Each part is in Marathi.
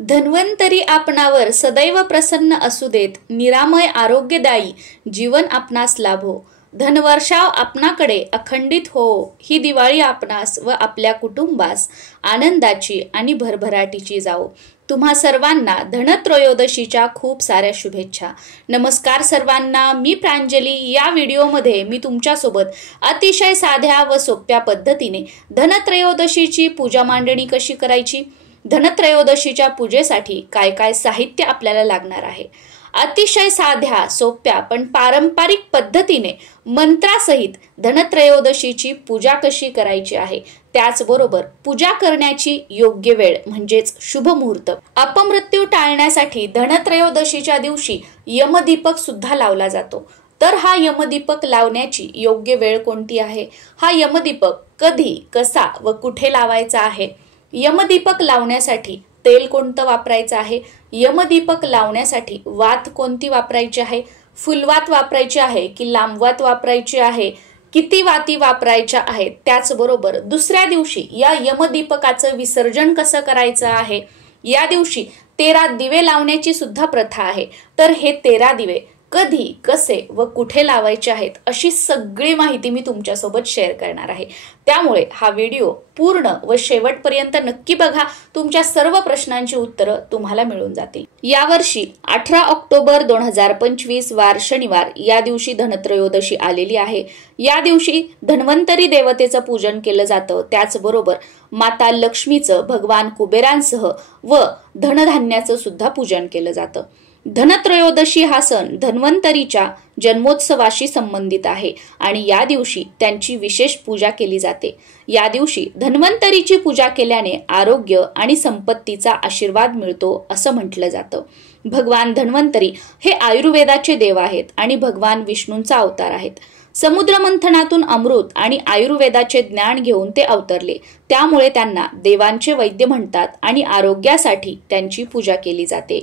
धन्वंतरी आपणावर सदैव प्रसन्न असू देत, निरामय आरोग्यदायी जीवन आपणास लाभो. धनवर्षाव आपणाकडे अखंडित हो. ही दिवाळी आपणास व आपल्या कुटुंबास आनंदाची आणि भरभराटीची जाओ. तुम्हा सर्वांना धनत्रयोदशीच्या खूप साऱ्या शुभेच्छा. नमस्कार सर्वांना, मी प्रांजली. या व्हिडिओमध्ये मी तुमच्यासोबत अतिशय साध्या व सोप्या पद्धतीने धनत्रयोदशीची पूजा मांडणी कशी करायची, धनत्रयोदशीच्या पूजेसाठी काय काय साहित्य आपल्याला लागणार आहे, अतिशय साध्या सोप्या पण पारंपरिक पद्धतीने मंत्रासहित धनत्रयोदशीची पूजा कशी करायची आहे, त्याचबरोबर पूजा करण्याची योग्य वेळ म्हणजेच शुभ मुहूर्त. अपमृत्यू टाळण्यासाठी धनत्रयोदशीच्या दिवशी यमदीपक सुद्धा लावला जातो. तर हा यमदीपक लावण्याची योग्य वेळ कोणती आहे, हा यमदीपक कधी, कसा व कुठे लावायचा आहे, यमदीपक लावण्यासाठी तेल कोणतं वापरायचं आहे, यमदीपक लावण्यासाठी वात कोणती वापरायची आहे, फुलवात वापरायची आहे की लांबवात वापरायची आहे, किती वाती वापरायच्या आहेत, त्याचबरोबर दुसऱ्या दिवशी या यमदीपकाचं विसर्जन कसं करायचं आहे. या दिवशी 13 दिवे लावण्याची सुद्धा प्रथा आहे. तर हे 13 दिवे कधी, कसे व कुठे लावायचे आहेत अशी सगळी माहिती मी तुमच्यासोबत शेअर करणार आहे. त्यामुळे हा व्हिडिओ पूर्ण व शेवटपर्यंत नक्की बघा. तुमच्या सर्व प्रश्नांची उत्तरं तुम्हाला मिळून जातील. यावर्षी 18 ऑक्टोबर 2025 वार शनिवार या दिवशी धनत्रयोदशी आलेली आहे. या दिवशी धन्वंतरी देवतेचं पूजन केलं जातं. त्याचबरोबर माता लक्ष्मीचं, भगवान कुबेरांसह व धनधान्याचं सुद्धा पूजन केलं जातं. धनत्रयोदशी हा सण धन्वंतरीच्या जन्मोत्सवाशी संबंधित आहे आणि या दिवशी त्यांची विशेष पूजा केली जाते. या दिवशी धन्वंतरीची पूजा केल्याने आरोग्य आणि संपत्तीचा आशीर्वाद मिळतो असं म्हटलं जातं. भगवान धन्वंतरी हे आयुर्वेदाचे देव आहेत आणि भगवान विष्णूंचा अवतार आहेत. समुद्रमंथनातून अमृत आणि आयुर्वेदाचे ज्ञान घेऊन ते अवतरले. त्यामुळे त्यांना देवांचे वैद्य म्हणतात आणि आरोग्यासाठी त्यांची पूजा केली जाते.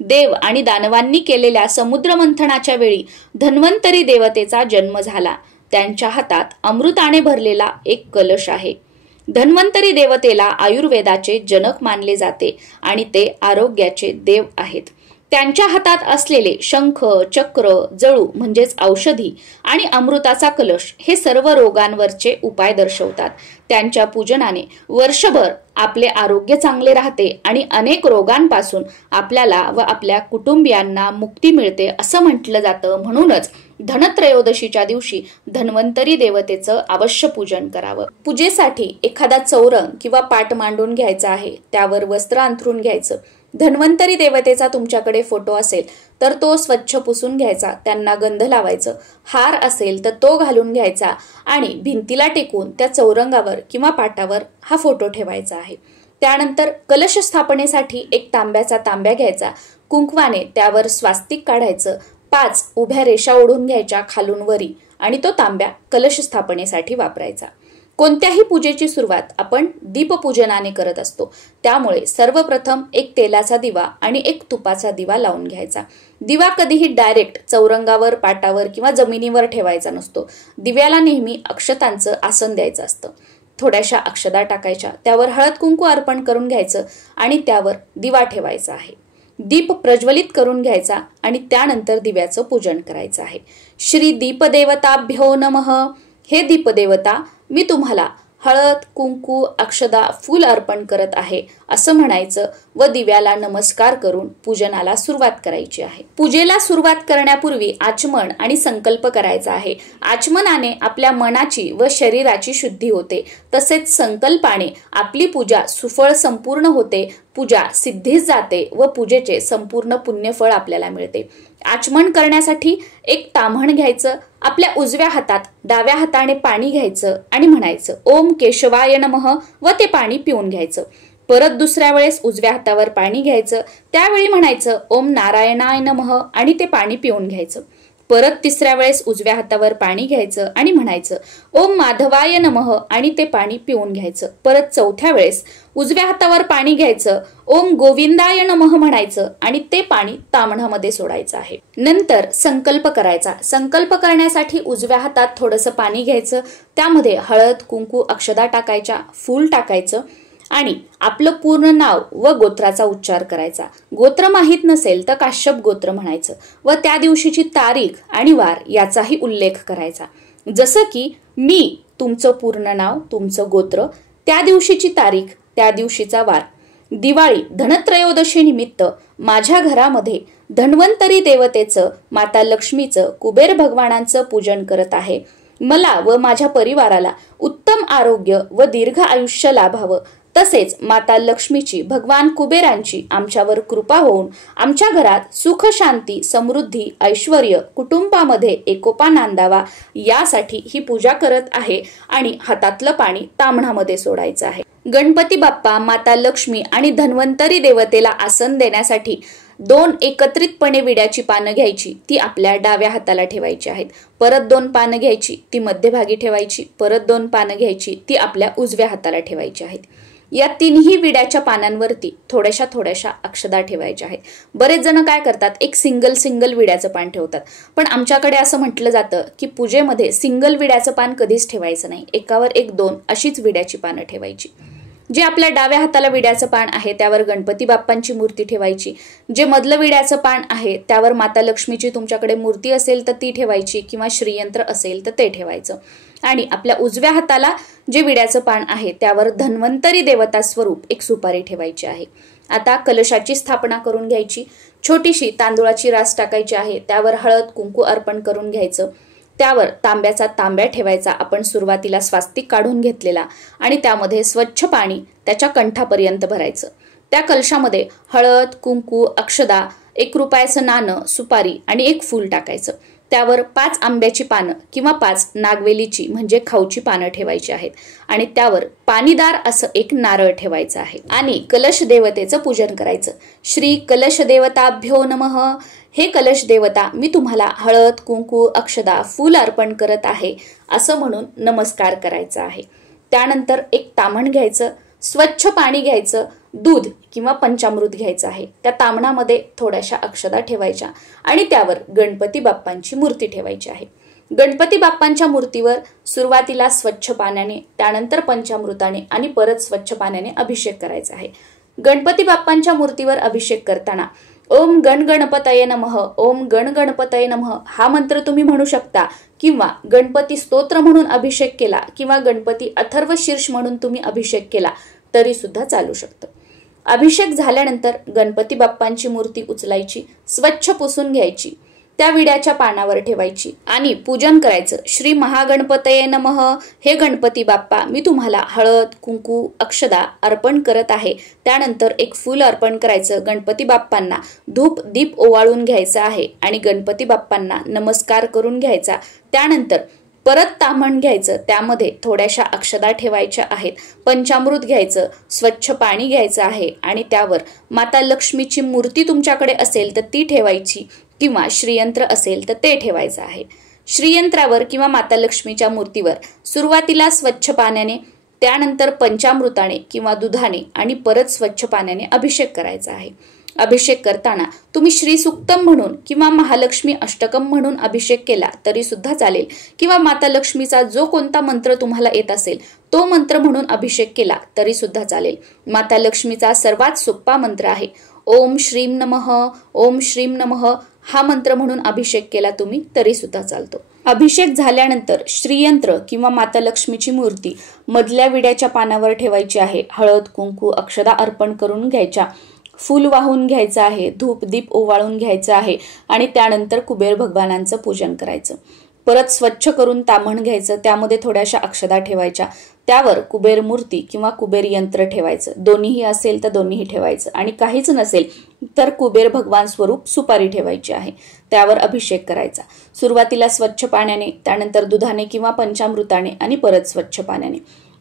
देव आणि दानवांनी केलेल्या समुद्रमंथनाच्या वेळी धन्वंतरी देवतेचा जन्म झाला. त्यांच्या हातात अमृताने भरलेला एक कलश आहे. धन्वंतरी देवतेला आयुर्वेदाचे जनक मानले जाते आणि ते आरोग्याचे देव आहेत. त्यांच्या हातात असलेले शंख, चक्र, जळू म्हणजेच औषधी आणि अमृताचा कलश हे सर्व रोगांवरचे उपाय दर्शवतात. त्यांच्या पूजनाने वर्षभर आपले आरोग्य चांगले राहते आणि अनेक रोगांपासून आपल्याला व आपल्या कुटुंबियांना मुक्ती मिळते असं म्हटलं जातं. म्हणूनच धनत्रयोदशीच्या दिवशी धन्वंतरी देवतेचं अवश्य पूजन करावं. पूजेसाठी एखादा चौरंग किंवा पाट मांडून घ्यायचा आहे. त्यावर वस्त्र अंथरून घ्यायचं. धन्वंतरी देवतेचा तुमच्याकडे फोटो असेल तर तो स्वच्छ पुसून घ्यायचा, त्यांना गंध लावायचं. हार असेल तर तो घालून घ्यायचा आणि भिंतीला टेकून त्या चौरंगावर किंवा पाटावर हा फोटो ठेवायचा आहे. त्यानंतर कलश स्थापनेसाठी एक तांब्याचा तांब्या घ्यायचा. कुंकवाने त्यावर स्वास्तिक काढायचं. 5 उभ्या रेषा ओढून घ्यायच्या खालून वरी आणि तो तांब्या कलश स्थापनेसाठी वापरायचा. कोणत्याही पूजेची सुरुवात आपण दीपपूजनाने करत असतो. त्यामुळे सर्वप्रथम एक तेलाचा दिवा आणि एक तुपाचा दिवा लावून घ्यायचा. दिवा कधीही डायरेक्ट चौरंगावर, पाटावर किंवा जमिनीवर ठेवायचा नसतो. दिव्याला नेहमी अक्षतांचं आसन द्यायचं असतं. थोड्याशा अक्षता टाकायच्या, त्यावर हळद कुंकू अर्पण करून घ्यायचं आणि त्यावर दिवा ठेवायचा आहे. दीप प्रज्वलित करून घ्यायचा आणि त्यानंतर दिव्याचं पूजन करायचं आहे. श्री दीपदेवताभ्यो नमः. हे दीपदेवता, मी तुम्हाला हळद, कुंकू, अक्षदा, फूल अर्पण करत आहे असं म्हणायचं व दिव्याला नमस्कार करून पूजनाला सुरुवात करायची आहे. पूजेला सुरुवात करण्यापूर्वी आचमन आणि संकल्प करायचा आहे. आचमनाने आपल्या मनाची व शरीराची शुद्धी होते. तसेच संकल्पाने आपली पूजा सुफळ संपूर्ण होते. पूजा सिद्धीस जाते व पूजेचे संपूर्ण पुण्यफळ आपल्याला मिळते. आचमन करण्यासाठी एक ताम्हण घ्यायचं. आपल्या उजव्या हातात डाव्या हाताने पाणी घ्यायचं आणि म्हणायचं ओम केशवाय नमः व ते पाणी पिऊन घ्यायचं. परत दुसऱ्या वेळेस उजव्या हातावर पाणी घ्यायचं. त्यावेळी म्हणायचं ओम नारायणाय नमः आणि ते पाणी पिऊन घ्यायचं. परत तिसऱ्या वेळेस उजव्या हातावर पाणी घ्यायचं आणि म्हणायचं ओम माधवाय नमः आणि ते पाणी पिऊन घ्यायचं. परत चौथ्या वेळेस उजव्या हातावर पाणी घ्यायचं, ओम गोविंदाय नमः म्हणायचं आणि ते पाणी ताम्हणामध्ये सोडायचं आहे. नंतर संकल्प करायचा. संकल्प करण्यासाठी उजव्या हातात थोडंसं पाणी घ्यायचं. त्यामध्ये हळद, कुंकू, अक्षदा टाकायच्या, फूल टाकायचं आणि आपलं पूर्ण नाव व गोत्राचा उच्चार करायचा. गोत्र माहीत नसेल तर काश्यप गोत्र म्हणायचं व त्या दिवशीची तारीख आणि वार याचाही उल्लेख करायचा. जसं की मी तुमचं पूर्ण नाव, तुमचं गोत्र, त्या दिवशीची तारीख, त्या दिवशीचा वार. दिवाळी धनत्रयोदशी निमित्त माझ्या घरामध्ये धन्वंतरी देवतेचं, माता लक्ष्मीचं, कुबेर भगवानांचं पूजन करत आहे. मला व माझ्या परिवाराला उत्तम आरोग्य व दीर्घ आयुष्य लाभावं, तसेच माता लक्ष्मीची, भगवान कुबेरांची आमच्यावर कृपा होऊन आमच्या घरात सुख, शांती, समृद्धी, ऐश्वर्य, कुटुंबामध्ये एकोपा नांदावा यासाठी ही पूजा करत आहे आणि हातातलं पाणी ताम्हणामध्ये सोडायचं आहे. गणपती बाप्पा, माता लक्ष्मी आणि धन्वंतरी देवतेला आसन देण्यासाठी 2 एकत्रितपणे विड्याची पानं घ्यायची, ती आपल्या डाव्या हाताला ठेवायची आहेत. परत 2 पानं घ्यायची, ती मध्यभागी ठेवायची. परत 2 पानं घ्यायची, ती आपल्या उजव्या हाताला ठेवायची आहेत. या 3ही विड्याच्या पानांवरती थोड्याशा अक्षदा ठेवायच्या आहेत. बरेच जण काय करतात, एक सिंगल विड्याचं पान ठेवतात. पण आमच्याकडे असं म्हटलं जातं की पूजेमध्ये सिंगल विड्याचं पान कधीच ठेवायचं नाही. एकावर एक 2 अशीच विड्याची पानं ठेवायची. जे आपल्या डाव्या हाताला विड्याचं पान आहे त्यावर गणपती बाप्पांची मूर्ती ठेवायची. जे मधलं विड्याचं पान आहे त्यावर माता लक्ष्मीची तुमच्याकडे मूर्ती असेल तर ती ठेवायची किंवा श्रीयंत्र असेल तर ते ठेवायचं. आणि आपल्या उजव्या हाताला जे विड्याचं पान आहे त्यावर धन्वंतरी देवता स्वरूप एक सुपारी ठेवायची आहे. आता कलशाची स्थापना करून घ्यायची. छोटीशी तांदूळाची रास टाकायची आहे. त्यावर हळद कुंकू अर्पण करून घ्यायचं. त्यावर तांब्याचा तांब्या ठेवायचा, आपण सुरुवातीला स्वास्तिक काढून घेतलेला, आणि त्यामध्ये स्वच्छ पाणी त्याच्या कंठापर्यंत भरायचं. त्या कलशामध्ये हळद, कुंकू, अक्षदा, 1 रुपयाचं नाणं, सुपारी आणि 1 फूल टाकायचं. त्यावर 5 आंब्याची पानं किंवा 5 नागवेलीची म्हणजे खाऊची पानं ठेवायची आहेत आणि त्यावर पाणीदार असं 1 नारळ ठेवायचं आहे आणि कलश देवतेचं पूजन करायचं. श्री कलश देवताभ्यो नमः. हे कलश देवता, मी तुम्हाला हळद, कुंकू, अक्षदा, फूल अर्पण करत आहे असं म्हणून नमस्कार करायचा आहे. त्यानंतर एक ताम्हण घ्यायचं, स्वच्छ पाणी घ्यायचं, दूध किंवा पंचामृत घ्यायचं आहे. त्या ताम्हणामध्ये थोड्याशा अक्षदा ठेवायच्या आणि त्यावर गणपती बाप्पांची मूर्ती ठेवायची आहे. गणपती बाप्पांच्या मूर्तीवर सुरुवातीला स्वच्छ पाण्याने, त्यानंतर पंचामृताने आणि परत स्वच्छ पाण्याने अभिषेक करायचा आहे. गणपती बाप्पांच्या मूर्तीवर अभिषेक करताना ओम गण गणपतये नमः, ओम गण गणपतये नमः हा मंत्र तुम्ही म्हणू शकता किंवा गणपती स्तोत्र म्हणून अभिषेक केला किंवा गणपती अथर्व शीर्ष म्हणून तुम्ही अभिषेक केला तरी सुद्धा चालू शकतं. अभिषेक झाल्यानंतर गणपती बाप्पांची मूर्ती उचलायची, स्वच्छ पुसून घ्यायची, त्या विड्याच्या पानावर ठेवायची आणि पूजन करायचं. श्री महागणपतये नमः. हे गणपती बाप्पा, मी तुम्हाला हळद, कुंकू, अक्षदा अर्पण करत आहे. त्यानंतर 1 फूल अर्पण करायचं. गणपती बाप्पांना धूप दीप ओवाळून घ्यायचं आहे आणि गणपती बाप्पांना नमस्कार करून घ्यायचा. त्यानंतर परत ताम्हण घ्यायचं, त्यामध्ये थोड्याशा अक्षदा ठेवायच्या आहेत, पंचामृत घ्यायचं, स्वच्छ पाणी घ्यायचं आहे आणि त्यावर माता लक्ष्मीची मूर्ती तुमच्याकडे असेल तर ती ठेवायची किंवा श्रीयंत्र असेल तर ते ठेवायचं आहे. श्रीयंत्रावर किंवा माता लक्ष्मीच्या मूर्तीवर सुरुवातीला स्वच्छ पाण्याने, त्यानंतर पंचामृताने किंवा दुधाने आणि परत स्वच्छ पाण्याने अभिषेक करायचा आहे. अभिषेक करताना तुम्ही श्री सुक्तम म्हणून किंवा महालक्ष्मी अष्टकम म्हणून अभिषेक केला तरी सुद्धा चालेल किंवा माता लक्ष्मीचा जो कोणता मंत्र तुम्हाला येत असेल तो मंत्र म्हणून अभिषेक केला तरी सुद्धा चालेल. माता लक्ष्मीचा सर्वात सोपा मंत्र आहे ओम श्रीम नमः, ओम श्रीम नमः हा मंत्र म्हणून अभिषेक केला तुम्ही तरी सुद्धा चालतो. अभिषेक झाल्यानंतर श्रीयंत्र किंवा माता लक्ष्मीची मूर्ती मधल्या विड्याच्या पानावर ठेवायची आहे. हळद कुंकू अक्षदा अर्पण करून घ्यायच्या, फूल वाहून घ्यायचं आहे, धूप दीप ओवाळून घ्यायचं आहे आणि त्यानंतर कुबेर भगवानांचं पूजन करायचं. परत स्वच्छ करून ताम्हण घ्यायचं, त्यामध्ये थोड्याशा अक्षदा ठेवायच्या, त्यावर कुबेर मूर्ती किंवा कुबेर यंत्र ठेवायचं. दोन्हीही असेल तर दोन्हीही ठेवायचं आणि काहीच नसेल तर कुबेर भगवान स्वरूप सुपारी ठेवायची आहे. त्यावर अभिषेक करायचा. सुरुवातीला स्वच्छ पाण्याने, त्यानंतर दुधाने किंवा पंचामृताने आणि परत स्वच्छ पाण्याने.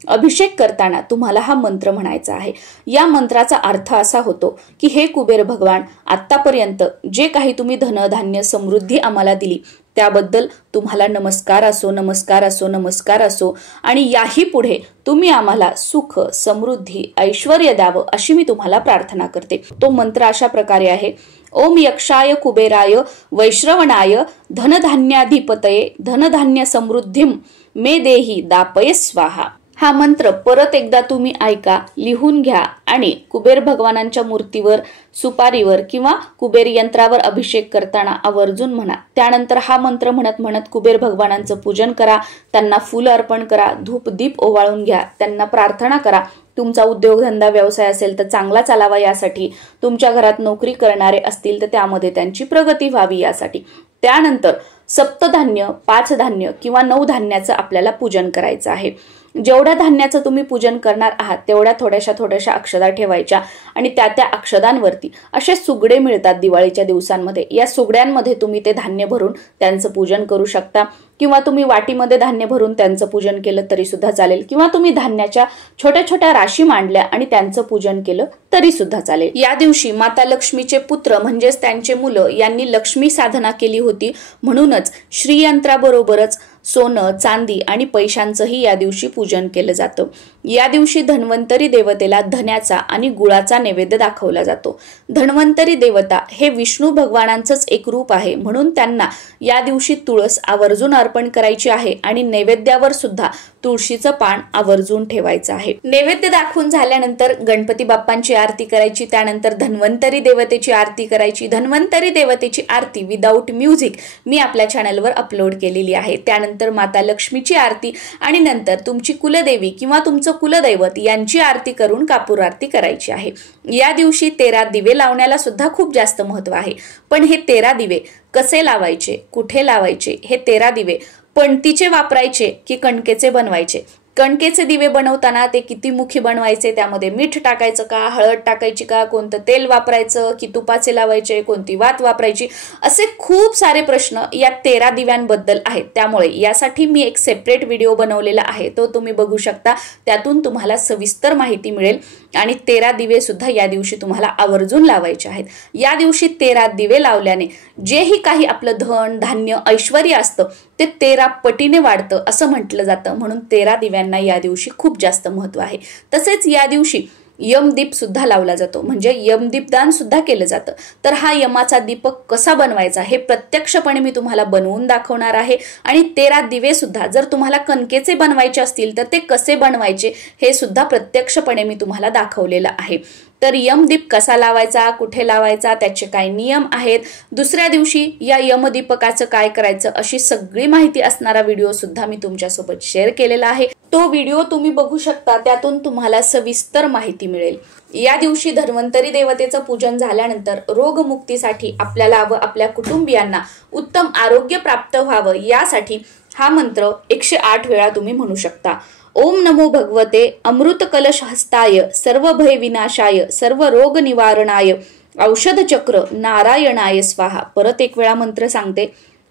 अभिषेक करताना तुम्हाला हा मंत्र म्हणायचा आहे. या मंत्राचा अर्थ असा होतो की हे कुबेर भगवान, आतापर्यंत जे काही तुम्ही धनधान्य समृद्धी आम्हाला दिली त्याबद्दल तुम्हाला नमस्कार असो, नमस्कार असो, नमस्कार असो आणि याही पुढे तुम्ही आम्हाला सुख समृद्धी ऐश्वर्य द्यावं अशी मी तुम्हाला प्रार्थना करते. तो मंत्र अशा प्रकारे आहे. ओम यक्षाय कुबेराय वैश्रवणाय धनधान्याधिपतये धनधान्य समृद्धिम मे देही दापय स्वाहा. हा मंत्र परत एकदा तुम्ही ऐका, लिहून घ्या आणि कुबेर भगवानांच्या मूर्तीवर, सुपारीवर किंवा कुबेर यंत्रावर अभिषेक करताना आवर्जून म्हणा. त्यानंतर हा मंत्र म्हणत म्हणत कुबेर भगवानांचं पूजन करा, त्यांना फूल अर्पण करा, धूप दीप ओवाळून घ्या, त्यांना प्रार्थना करा. तुमचा उद्योगधंदा व्यवसाय असेल तर चांगला चालावा यासाठी, तुमच्या घरात नोकरी करणारे असतील तर त्यामध्ये त्यांची प्रगती व्हावी यासाठी. त्यानंतर सप्तधान्य, 5 धान्य किंवा 9 धान्याचं आपल्याला पूजन करायचं आहे. जेवढ्या धान्याचं तुम्ही पूजन करणार आहात तेवढ्या थोड्याशा अक्षदा ठेवायच्या आणि त्या अक्षदांवरती असे सुगडे मिळतात दिवाळीच्या दिवसांमध्ये. या सुगड्यांमध्ये तुम्ही ते धान्य भरून त्यांचं पूजन करू शकता किंवा तुम्ही वाटीमध्ये धान्य भरून त्यांचं पूजन केलं तरी सुद्धा चालेल किंवा तुम्ही धान्याच्या छोट्या छोट्या राशी मांडल्या आणि त्यांचं पूजन केलं तरी सुद्धा चालेल. या दिवशी माता लक्ष्मीचे पुत्र म्हणजेच त्यांचे मुलं यांनी लक्ष्मी साधना केली होती, म्हणूनच श्रीयंत्राबरोबरच सोनं, चांदी आणि पैशांचंही या दिवशी पूजन केलं जातं. या दिवशी धन्वंतरी देवतेला धन्याचा आणि गुळाचा नैवेद्य दाखवला जातो. धन्वंतरी देवता हे विष्णू भगवानांचंच एक रूप आहे, म्हणून त्यांना या दिवशी तुळस आवर्जून अर्पण करायची आहे आणि नैवेद्यावर सुद्धा तुळशीचं पान आवर्जून ठेवायचं आहे. नैवेद्य दाखवून झाल्यानंतर गणपती बाप्पांची आरती करायची, त्यानंतर धन्वंतरी देवतेची आरती करायची. धन्वंतरी देवतेची आरती विदाऊट म्युझिक मी आपल्या चॅनलवर अपलोड केलेली आहे. त्यानंतर माता लक्ष्मीची आरती आणि नंतर तुमची कुलदेवी किंवा तुमचं कुलदैवत यांची आरती करून कापूर आरती करायची आहे. या दिवशी 13 दिवे लावण्याला सुद्धा खूप जास्त महत्व आहे. पण हे 13 दिवे कसे लावायचे, कुठे लावायचे, हे 13 दिवे पणतीचे वापरायचे की कणकेचे बनवायचे? कणकेचे दिवे बनवताना ते किती मुखी बनवायचे, त्यामध्ये मीठ टाकायचं का, हळद टाकायची का, कोणतं तेल वापरायचं की तुपाचे लावायचे, कोणती वात वापरायची, असे खूप सारे प्रश्न या 13 दिव्यांबद्दल आहेत. त्यामुळे यासाठी मी एक सेपरेट व्हिडिओ बनवलेला आहे, तो तुम्ही बघू शकता. त्यातून तुम्हाला सविस्तर माहिती मिळेल आणि 13 दिवे सुद्धा या दिवशी तुम्हाला आवर्जून लावायचे आहेत. या दिवशी 13 दिवे लावल्याने जेही काही आपलं धन, धान्य, ऐश्वर्य असतं ते 13 पटीने वाढतं असं म्हटलं जातं. म्हणून 13 दिव्यांना या दिवशी खूप जास्त महत्व आहे. तसेच या दिवशी यमदीप सुद्धा लावला जातो, म्हणजे यमदीपदान सुद्धा केलं जातं. तर हा यमाचा दीपक कसा बनवायचा हे प्रत्यक्षपणे मी तुम्हाला बनवून दाखवणार आहे. आणि 13 दिवे सुद्धा जर तुम्हाला कणकेचे बनवायचे असतील तर ते कसे बनवायचे हे सुद्धा प्रत्यक्षपणे मी तुम्हाला दाखवलेलं आहे. तर यमदीप कसा लावायचा, कुठे लावायचा, त्याचे काय नियम आहेत, दुसऱ्या दिवशी या यमदीपकाचं काय करायचं, अशी सगळी माहिती असणारा व्हिडिओ सुद्धा मी तुमच्यासोबत शेअर केलेला आहे. तो व्हिडिओ तुम्ही बघू शकता, त्यातून तुम्हाला सविस्तर माहिती मिळेल. या दिवशी धन्वंतरी देवतेचं पूजन झाल्यानंतर रोगमुक्तीसाठी आपल्याला व आपल्या कुटुंबियांना उत्तम आरोग्य प्राप्त व्हावं यासाठी हा मंत्र 108 वेळा तुम्ही म्हणू शकता. ओम नमो भगवते अमृत कलश हस्ताय सर्व भय विनाशाय सर्व रोग निवारणाय औषध चक्र नारायणाय स्वाहा. परत एक वेळा मंत्र सांगते.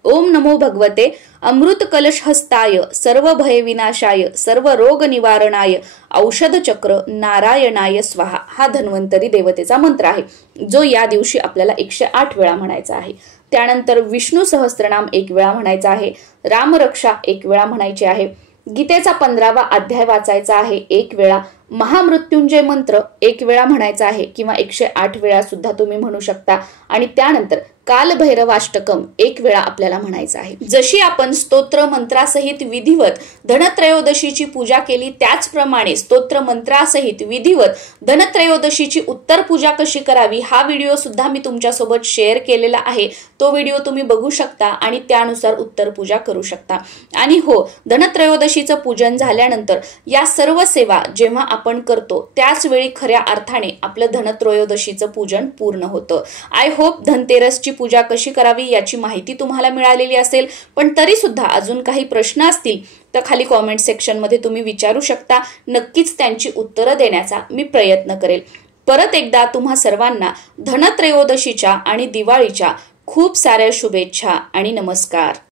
ओम नमो भगवते अमृत कलश हस्ताय सर्व भय विनाशाय सर्व रोग निवारणाय औषध चक्र नारायणाय स्वाहा. हा धन्वंतरी देवतेचा मंत्र आहे, जो या दिवशी आपल्याला 108 वेळा म्हणायचा आहे. त्यानंतर विष्णू सहस्त्रनाम 1 वेळा म्हणायचा आहे, रामरक्षा 1 वेळा म्हणायचे आहे, गीतेचा 15वा अध्याय वाचायचा आहे 1 वेळा, महामृत्युंजय मंत्र 1 वेळा म्हणायचा आहे किंवा 108 वेळा सुद्धा तुम्ही म्हणू शकता. आणि त्यानंतर कालभैरवाष्टकम 1 वेळा आपल्याला म्हणायचं आहे. जशी आपण स्तोत्र मंत्रासहित विधिवत धनत्रयोदशीची पूजा केली, त्याचप्रमाणे स्तोत्र मंत्रासहित विधिवत धनत्रयोदशीची उत्तर पूजा कशी करावी हा व्हिडिओ सुद्धा मी तुमच्यासोबत शेअर केलेला आहे. तो व्हिडिओ तुम्ही बघू शकता आणि त्यानुसार उत्तर पूजा करू शकता. आणि हो, धनत्रयोदशीचं पूजन झाल्यानंतर या सर्व सेवा जेव्हा आपण करतो त्याच वेळी खऱ्या अर्थाने आपलं धनत्रयोदशीचं पूजन पूर्ण होतं. आय होप धनतेरसची पूजा कशी करावी याची माहिती तुम्हाला मिळालेली असेल. पण तरी सुद्धा अजून काही प्रश्न असतील तर खाली कॉमेंट सेक्शन मध्ये तुम्ही विचारू शकता. नक्कीच त्यांची उत्तरं देण्याचा मी प्रयत्न करेल. परत एकदा तुम्हा सर्वांना धनत्रयोदशीच्या आणि दिवाळीच्या खूप साऱ्या शुभेच्छा आणि नमस्कार.